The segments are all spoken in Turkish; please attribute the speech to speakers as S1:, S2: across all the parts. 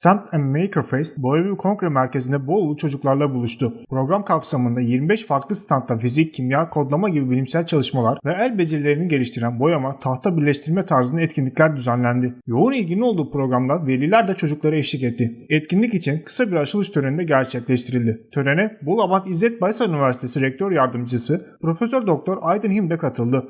S1: Stamp and Maker Fest, Boyeview Kongre Merkezi'nde Bolu çocuklarla buluştu. Program kapsamında 25 farklı standta fizik, kimya, kodlama gibi bilimsel çalışmalar ve el becerilerini geliştiren boyama, tahta birleştirme tarzında etkinlikler düzenlendi. Yoğun ilginin olduğu programda veliler de çocuklara eşlik etti. Etkinlik için kısa bir açılış töreni de gerçekleştirildi. Törene Bolu İzzet Baysal Üniversitesi Rektör Yardımcısı Profesör Doktor Aydın Him de katıldı.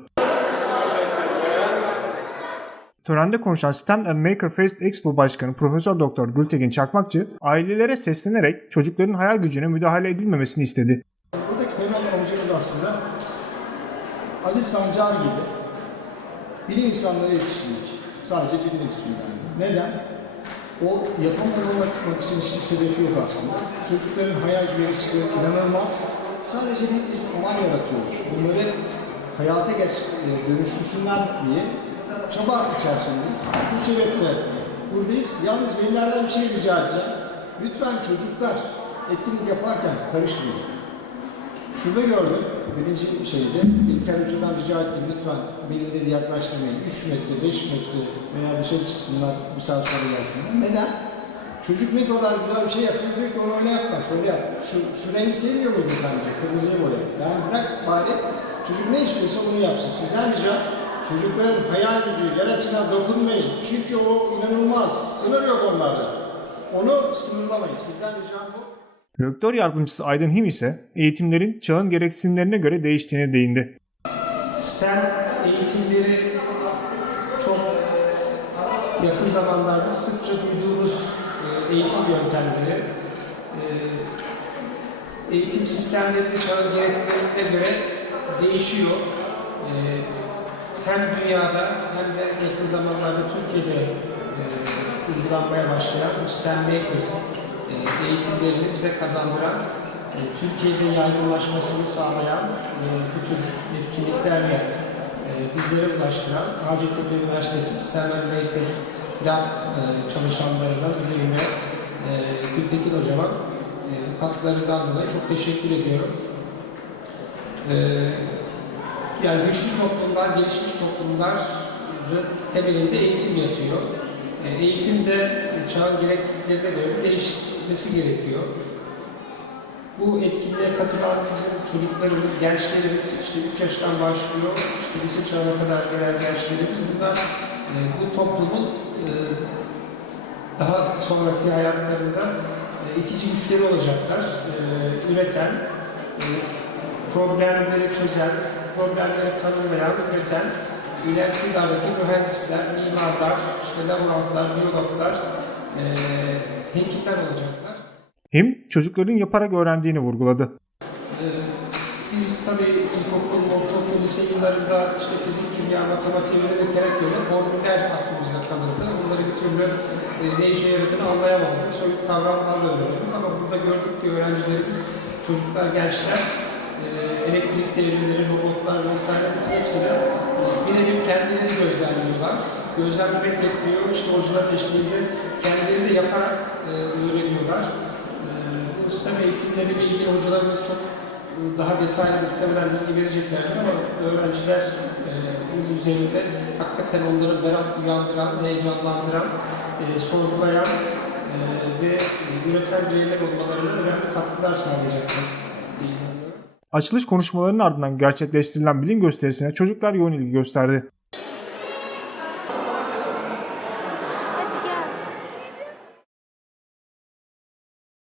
S1: Törende konuşan STEM and Maker Fest Expo Başkanı Profesör Doktor Gültekin Çakmakçı, ailelere seslenerek çocukların hayal gücüne müdahale edilmemesini istedi.
S2: Buradaki temel amacımız aslında Aziz Sancar gibi bilim insanları yetiştirmek. Sadece bilim insanları. Neden? O yapamamak için hiçbir sebebi yok aslında. Çocukların hayal güçleri inanılmaz. Sadece biz aman yaratıyoruz. Bunları hayata geç, e, dönüştürsünler diye çaba içerisindeyiz. Bu sebeple buradayız. Yalnız velilerden bir şey rica edeceğim. Lütfen çocuklar etkinlik yaparken karışmayın. Şurada gördüm, birinci şeyde, İlker Hoca'dan rica ettim lütfen velileri yaklaştırmayın. 3 metre, 5 metre veya dışarı çıksınlar, bir saat sonra gelsinler. Neden? Çocuk ne kadar güzel bir şey yapıyor, diyor ki onu öyle yapma, şöyle yap. Şu, şu rengi sevmiyor muydun sen diyor, kırmızıyı boya. Yani bırak bari çocuk ne istiyorsa bunu yapsın. Sizden rica çocukların hayal gücü, yaratıcına dokunmayın. Çünkü o inanılmaz, sınır yok onlarda. Onu sınırlamayın. Sizden ricam bu.
S1: Rektör Yardımcısı Aydın Him ise eğitimlerin çağın gereksinimlerine göre değiştiğine değindi.
S3: STEM eğitimleri çok yakın zamanlarda sıkça duyduğumuz e, eğitim yöntemleri. E, Eğitim sistemleri de çağın gerekliliklerine göre değişiyor. Hem dünyada hem de yakın zamanlarda Türkiye'de e, uygulanmaya başlayan Makers e, eğitimlerini bize kazandıran, e, Türkiye'de yaygınlaşmasını sağlayan e, bu tür etkinliklerle e, bizlere ulaştıran Hacettepe Üniversitesi and Maker Lab e, çalışanlarına, müdürüne, e, Gültekin Hocama e, katkılarından dolayı çok teşekkür ediyorum. E, yani güçlü toplumlar, gelişmiş toplumlar temelinde eğitim yatıyor. E, Eğitim de çağın gerekliliklerine göre değişmesi gerekiyor. Bu etkinliğe katılan bizim çocuklarımız, gençlerimiz, işte 3 yaştan başlıyor, işte lise çağına kadar gelen gençlerimiz, bunlar e, bu toplumun e, daha sonraki hayatlarında e, itici güçleri olacaklar. E, üreten, e, problemleri çözen, problemleri tanımlayan, üreten, ileriki yıllardaki mühendisler, mimarlar, işte laborantlar, biyologlar, e, hekimler olacaklar.
S1: Him, çocukların yaparak öğrendiğini vurguladı.
S3: Ee, Biz tabii ilkokul, ortaokul, lise yıllarında işte fizik, kimya, matematik öğrenirken böyle formüller aklımızda kalırdı. Bunları bir türlü e, ne işe yaradığını anlayamazdık. Soyut kavramlarla öğrenirdik ama burada gördük ki öğrencilerimiz, çocuklar, gençler e, elektrik devreleri, robotlar vesaire bütün hepsini e, birebir kendileri gözlemliyorlar. Gözlemlemek yetmiyor, işte hocaların eşliğinde kendileri de yaparak e, öğreniyorlar. E, bu sistem eğitimleriyle ilgili hocalarımız çok daha detaylı muhtemelen bilgi vereceklerdir ama öğrenciler e, üzerinde hakikaten onları merak uyandıran, heyecanlandıran, e, sorgulayan ve üreten bireyler olmalarına önemli katkılar sağlayacaktır inanıyorum.
S1: Açılış konuşmalarının ardından gerçekleştirilen bilim gösterisine çocuklar yoğun ilgi gösterdi.